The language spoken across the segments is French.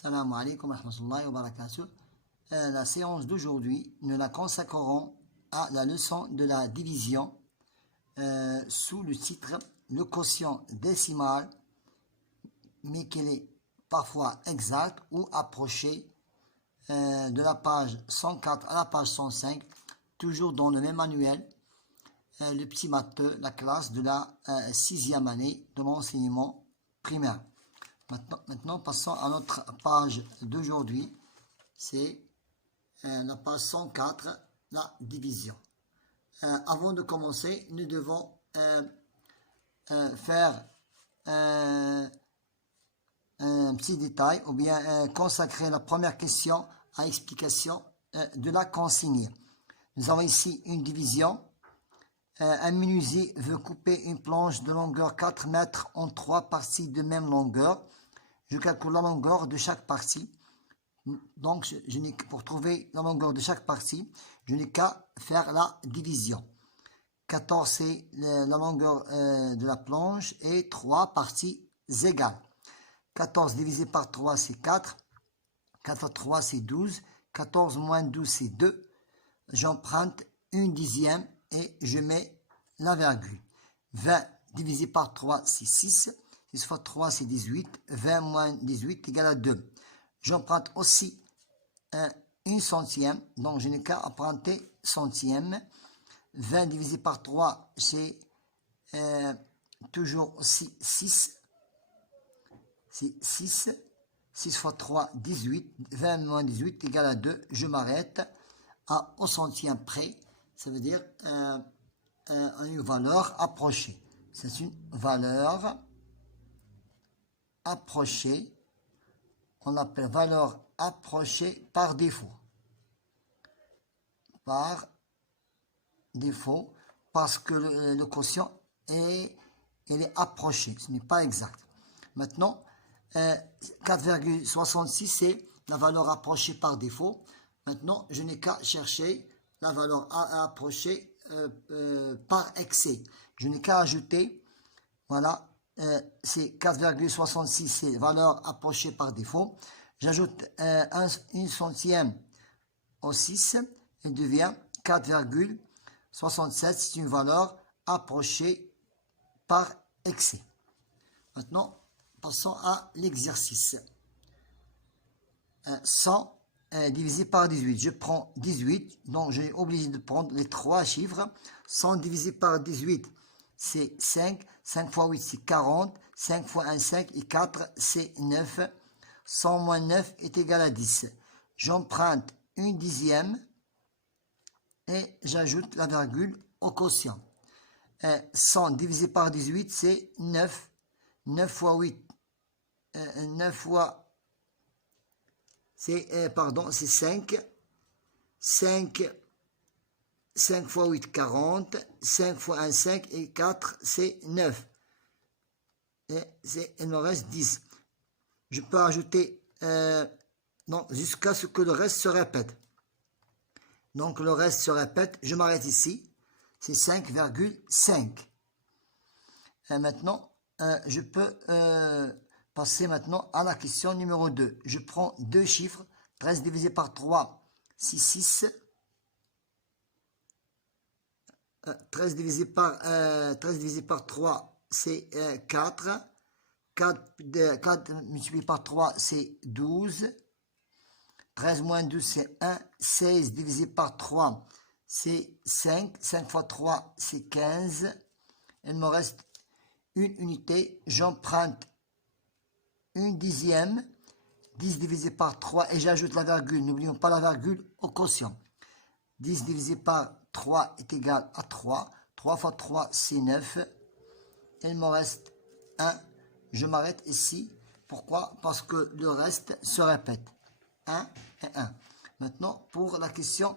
Salam alaikum wa rahmatullahi wa barakatuh. La séance d'aujourd'hui, nous la consacrerons à la leçon de la division sous le titre le quotient décimal, mais qu'il est parfois exact ou approché de la page 104 à la page 105, toujours dans le même manuel, le petit matheux, la classe de la 6e année de l'enseignement primaire. Maintenant, passons à notre page d'aujourd'hui. C'est la page 104, la division. Avant de commencer, nous devons faire un petit détail ou bien consacrer la première question à l'explication de la consigne. Nous avons ici une division. Un menuisier veut couper une planche de longueur 4 mètres en 3 parties de même longueur. Je calcule la longueur de chaque partie. Donc, pour trouver la longueur de chaque partie, je n'ai qu'à faire la division. 14, c'est la longueur de la planche et 3 parties égales. 14 divisé par 3, c'est 4. 4 fois 3, c'est 12. 14 moins 12, c'est 2. J'emprunte une dixième et je mets la virgule. 20 divisé par 3, c'est 6. 6 fois 3, c'est 18. 20 moins 18 égale à 2. J'emprunte aussi une centième. Donc, je n'ai qu'à emprunter centième. 20 divisé par 3, c'est toujours aussi 6. C'est 6. 6 fois 3, 18. 20 moins 18 égale à 2. Je m'arrête au centième près. Ça veut dire une valeur approchée. C'est une valeur approchée. On l'appelle valeur approchée par défaut. Par défaut, parce que le quotient est approché. Ce n'est pas exact. Maintenant, 4,66, c'est la valeur approchée par défaut. Maintenant, je n'ai qu'à chercher la valeur approchée par excès. Je n'ai qu'à ajouter, voilà, c'est 4,66, c'est valeur approchée par défaut. J'ajoute une centième au 6, et devient 4,67, c'est une valeur approchée par excès. Maintenant, passons à l'exercice. 100 divisé par 18. Je prends 18, donc j'ai obligé de prendre les 3 chiffres. 100 divisé par 18, c'est 5. 5 fois 8, c'est 40. 5 fois 1, 5. Et 4, c'est 9. 100 moins 9 est égal à 10. J'emprunte une dixième et j'ajoute la virgule au quotient. 100 divisé par 18, c'est 9. 9 fois 8, 9 fois... c'est 5. 5 fois 8, 40. 5 fois 1, 5. Et 4, c'est 9. Et il me reste 10. Je peux ajouter, jusqu'à ce que le reste se répète. Donc, le reste se répète. Je m'arrête ici. C'est 5,5. Maintenant, je peux passer maintenant à la question numéro 2. Je prends deux chiffres. 13 divisé par 3, c'est 6. 13 divisé par 3, c'est 4. 4 multiplié par 3, c'est 12. 13 moins 12, c'est 1. 16 divisé par 3, c'est 5. 5 fois 3, c'est 15. Il me reste une unité. J'emprunte une dixième. 10 divisé par 3 et j'ajoute la virgule. N'oublions pas la virgule au quotient. 10 divisé par 3 est égal à 3. 3 fois 3, c'est 9. Il me reste 1. Je m'arrête ici. Pourquoi? Parce que le reste se répète. 1 et 1. Maintenant, pour la question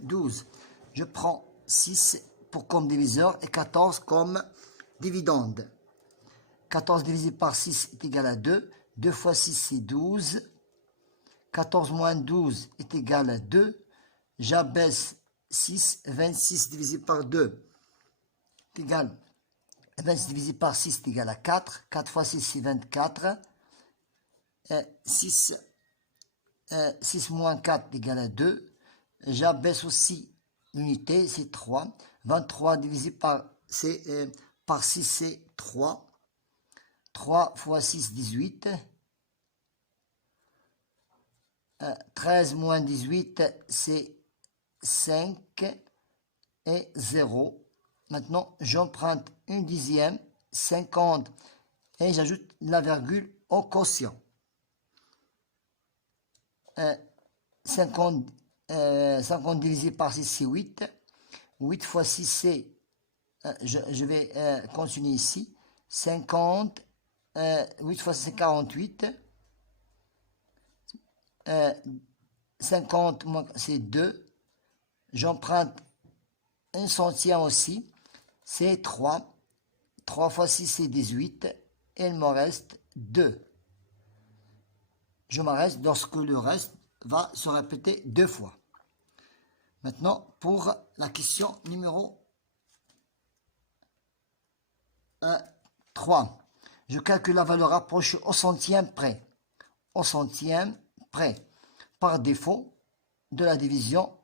12. Je prends 6 comme diviseur et 14 comme dividende. 14 divisé par 6 est égal à 2. 2 fois 6, c'est 12. 14 moins 12 est égal à 2. J'abaisse 6. 26 divisé par 2 est égal 26 divisé par 6 est égal à 4. 4 fois 6, c'est 24. 6 moins 4 égale à 2. J'abaisse aussi l'unité, c'est 3. 23 divisé par 6, c'est 3. 3 fois 6, 18. 13 moins 18, c'est 5 et 0. Maintenant, j'emprunte une dixième, 50, et j'ajoute la virgule au quotient. 50 divisé par 6, c'est 8. 8 fois 6, c'est, je vais continuer ici, 50, 8 fois 6, c'est 48. 50, c'est 2. J'emprunte un centième aussi, c'est 3. 3 fois 6, c'est 18. Et il me reste 2. Je me reste lorsque le reste va se répéter 2 fois. Maintenant, pour la question numéro 3. Je calcule la valeur rapprochée au centième près. Au centième près. Par défaut de la division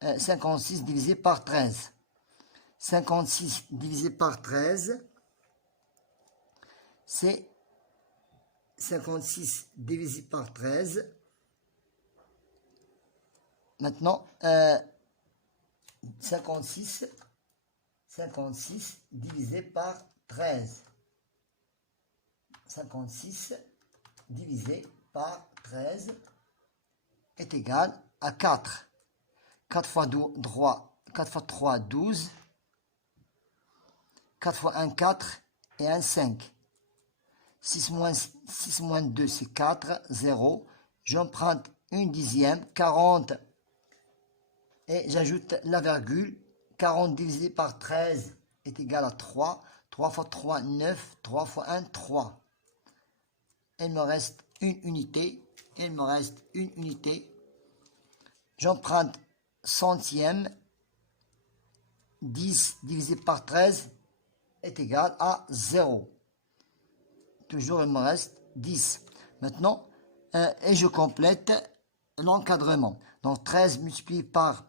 56 divisé par 13. 56 divisé par 13, c'est 56 divisé par 13. Maintenant, 56 divisé par 13. 56 divisé par 13 est égal à 4. 4 fois 3, 12. 4 fois 1, 4 et 1, 5. 6 moins 2, c'est 4, 0. J'emprunte une dixième, 40. Et j'ajoute la virgule. 40 divisé par 13 est égal à 3. 3 fois 3, 9. 3 fois 1, 3. Il me reste une unité. J'emprunte centième. 10 divisé par 13 est égal à 0. Toujours, il me reste 10. Maintenant, et je complète l'encadrement. Donc, 13 multiplié par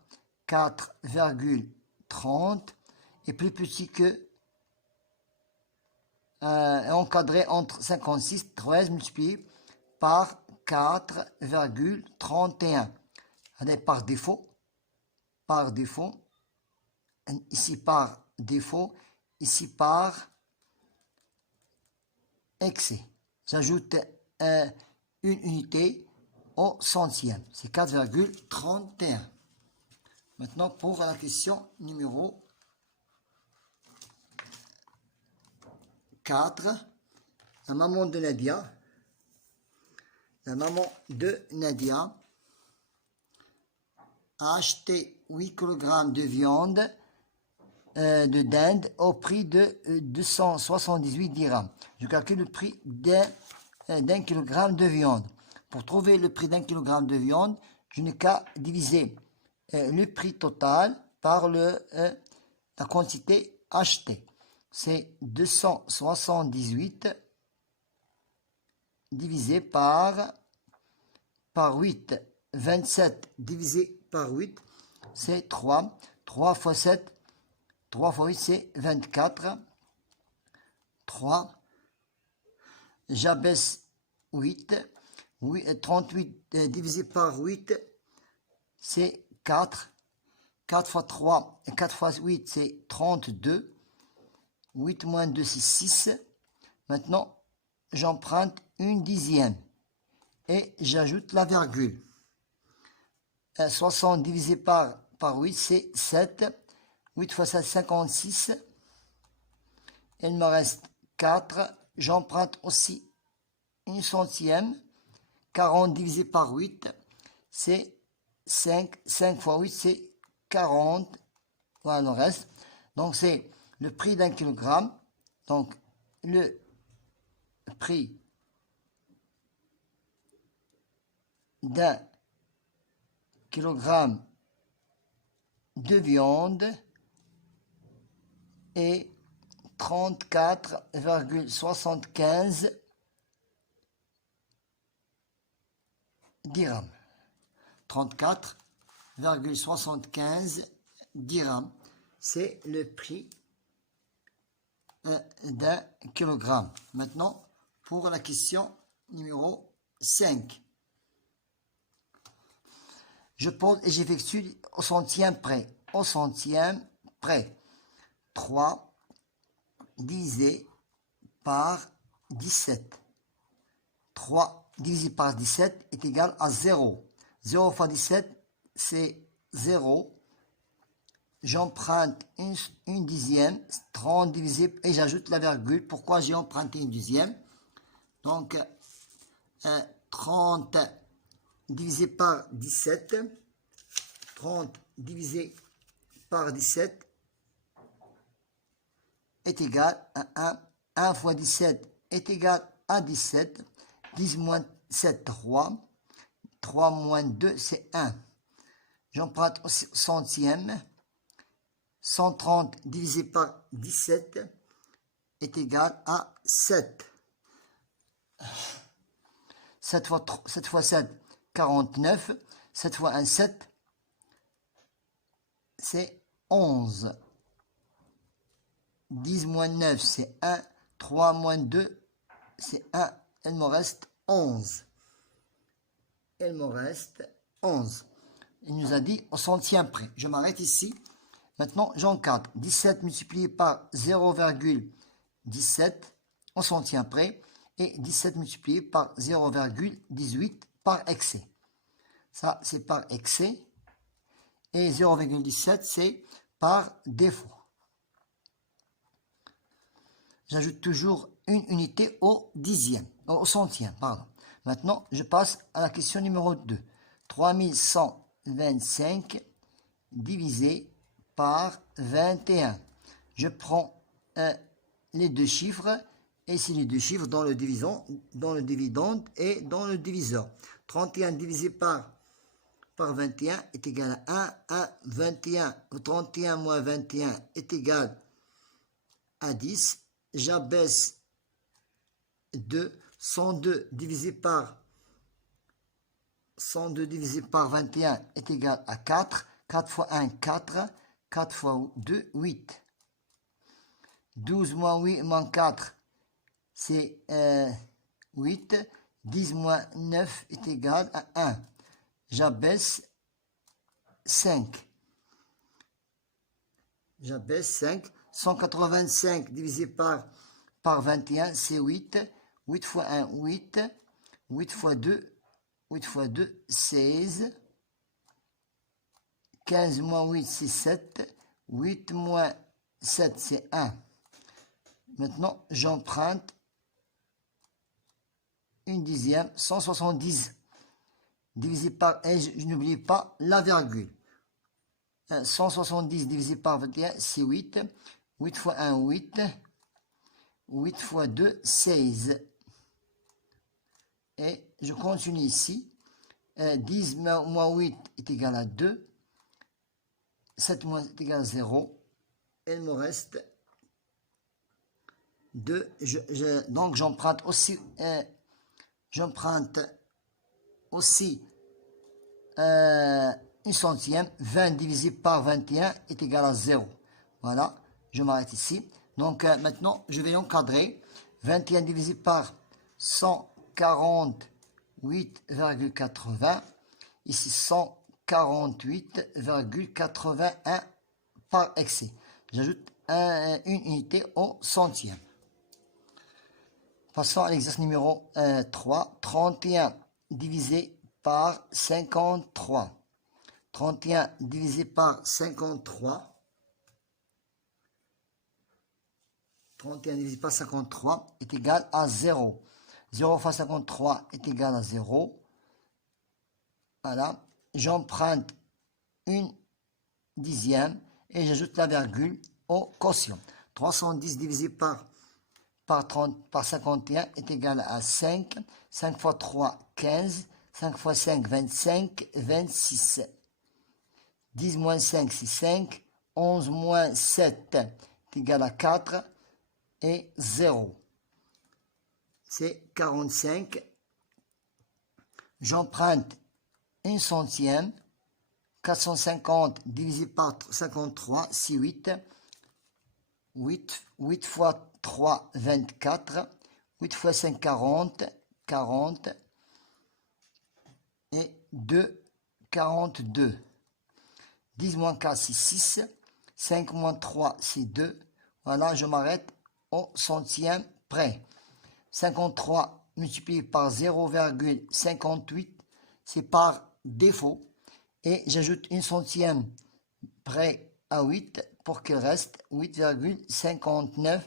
4,30 est plus petit que encadré entre 56. 13 multiplié par 4,31. Allez, par défaut, ici par défaut, ici par excès. J'ajoute une unité au centième. C'est 4,31. Maintenant, pour la question numéro 4, la maman de Nadia a acheté 8 kg de viande de dinde au prix de 278 dirhams. Je calcule le prix d'un kilogramme de viande. Pour trouver le prix d'un kilogramme de viande, je n'ai qu'à diviser le prix total par la quantité achetée. C'est 278 divisé par 8. 27 divisé par 8, c'est 3. 3 fois 7, 3 fois 8, c'est 24. 3. J'abaisse 8. 38 divisé par 8, c'est 4. 4 fois 3 et 4 fois 8, c'est 32. 8 moins 2, c'est 6. Maintenant, j'emprunte une dixième et j'ajoute la virgule. 60 divisé par 8, c'est 7. 8 fois 7, 56. Il me reste 4. J'emprunte aussi une centième. 40 divisé par 8, c'est 5. 5 fois 8, c'est 40. Voilà le reste. Donc, c'est le prix d'un kilogramme. Donc, le prix d'un kilogramme de viande est 34,75 dirhams. 34,75 dirhams. C'est le prix d'un kilogramme. Maintenant, pour la question numéro 5. Je pose et j'effectue au centième près. Au centième près. 3 divisé par 17. 3 divisé par 17 est égal à 0. 0 fois 17, c'est 0. J'emprunte une dixième. 30 divisé, et j'ajoute la virgule. Pourquoi j'ai emprunté une dixième? Donc, 30 divisé par 17. 30 divisé par 17 est égal à 1. 1 fois 17 est égal à 17. 10 moins 7, 3. 3 moins 2, c'est 1. J'emprunte au centième. 130 divisé par 17 est égal à 7. 7 fois 7, 49. 7 fois 1, 7. C'est 11. 10 moins 9, c'est 1. 3 moins 2, c'est 1. Il me reste 11. Il me reste 11. Il nous a dit au centième près. Je m'arrête ici. Maintenant, j'encadre. 17 multiplié par 0,17 au centième près. Et 17 multiplié par 0,18 par excès. Ça, c'est par excès. Et 0,17, c'est par défaut. J'ajoute toujours une unité au dixième, au centième, pardon. Maintenant, je passe à la question numéro 2. 3125 divisé par 21. Je prends les deux chiffres, et c'est les deux chiffres dans le dividende et dans le diviseur. 31 divisé par 21 est égal à 1. 1, 21, 31 moins 21 est égal à 10. J'abaisse 2. 102 divisé par 21 est égal à 4. 4 fois 1, 4. 4 fois 2, 8. 12 moins 8 moins 4, c'est 8. 10 moins 9 est égal à 1. J'abaisse 5. J'abaisse 5. 185 divisé par 21, c'est 8. 8 fois 1, 8. 8 fois 2, 16. 15 moins 8, c'est 7. 8 moins 7, c'est 1. Maintenant, j'emprunte une dixième. 170 divisé par 1, je n'oublie pas la virgule. 170 divisé par 21, c'est 8. 8 fois 1, 8. 8 fois 2, 16. Et je continue ici. 10 moins 8 est égal à 2. 7 moins est égal à 0. Il me reste 2. Donc j'emprunte aussi, une centième. 20 divisé par 21 est égal à 0. Voilà, je m'arrête ici. Donc maintenant, je vais encadrer. 21 divisé par 148,80. Ici, 148,81 par excès. J'ajoute une unité au centième. Passons à l'exercice numéro 3. 31 divisé par 53. 31 divisé par 53. 31 divisé par 53 est égal à 0. 0 fois 53 est égal à 0. Voilà. J'emprunte une dixième et j'ajoute la virgule au quotient. 310 divisé par 51 est égal à 5. 5 fois 3, 15. 5 fois 5, 25. 26. 10 moins 5, c'est 5. 11 moins 7 est égal à 4. Et 0. C'est 45. J'emprunte 1/100. 450 divisé par 53, c'est 8. 8 fois 3, 24. 8 fois 5, 40. 40. Et 2, 42. 10 moins 4, c'est 6. 5 moins 3, c'est 2. Voilà, je m'arrête au centième près. 53 multiplié par 0,58, c'est par défaut. Et j'ajoute 1/100 près à 8 pour qu'il reste 8,59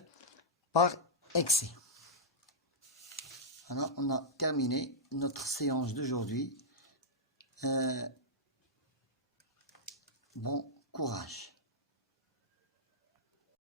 par excès. Voilà, on a terminé notre séance d'aujourd'hui. Bon courage.